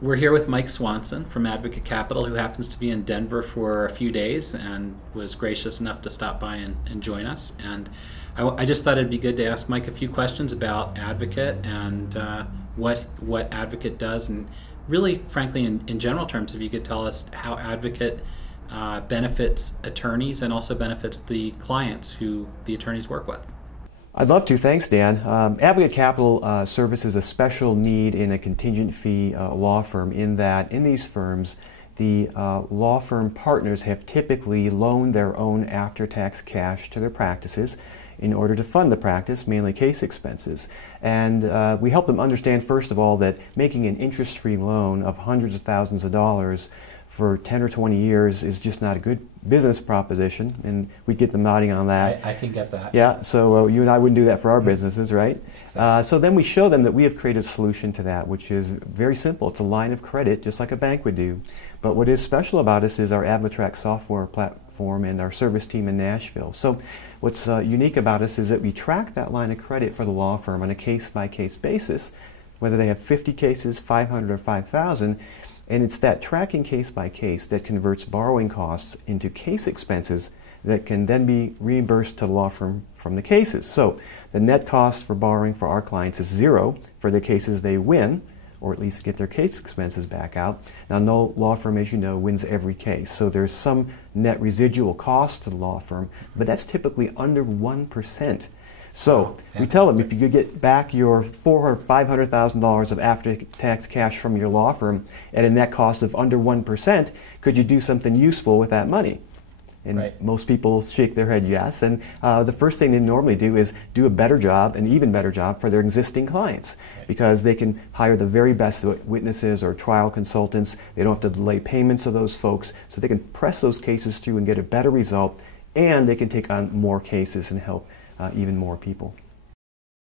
We're here with Mike Swanson from Advocate Capital, who happens to be in Denver for a few days and was gracious enough to stop by and join us. And I just thought it'd be good to ask Mike a few questions about Advocate and what Advocate does, and really, frankly, in general terms, if you could tell us how Advocate benefits attorneys and also benefits the clients who the attorneys work with. I'd love to. Thanks, Dan. Advocate Capital services a special need in a contingent fee law firm in that in these firms, the law firm partners have typically loaned their own after-tax cash to their practices in order to fund the practice, mainly case expenses. And we help them understand, first of all, that making an interest-free loan of hundreds of thousands of dollars for 10 or 20 years is just not a good business proposition, and we get them nodding on that. I can get that. Yeah, so you and I wouldn't do that for our businesses, right? Exactly. So then we show them that we have created a solution to that, which is very simple. It's a line of credit, just like a bank would do. But what is special about us is our AdvoTrack software platform and our service team in Nashville. So what's unique about us is that we track that line of credit for the law firm on a case-by-case basis, whether they have 50 cases, 500, or 5,000, and it's that tracking case by case that converts borrowing costs into case expenses that can then be reimbursed to the law firm from the cases. So the net cost for borrowing for our clients is zero for the cases they win, or at least get their case expenses back out. Now, no law firm, as you know, wins every case. So there's some net residual cost to the law firm, but that's typically under 1%. So we tell them, if you could get back your $400,000 or $500,000 of after-tax cash from your law firm at a net cost of under 1%, could you do something useful with that money? And most people shake their head yes. And the first thing they normally do is do a better job, an even better job for their existing clients, because they can hire the very best witnesses or trial consultants. They don't have to delay payments of those folks, so they can press those cases through and get a better result, and they can take on more cases and help even more people.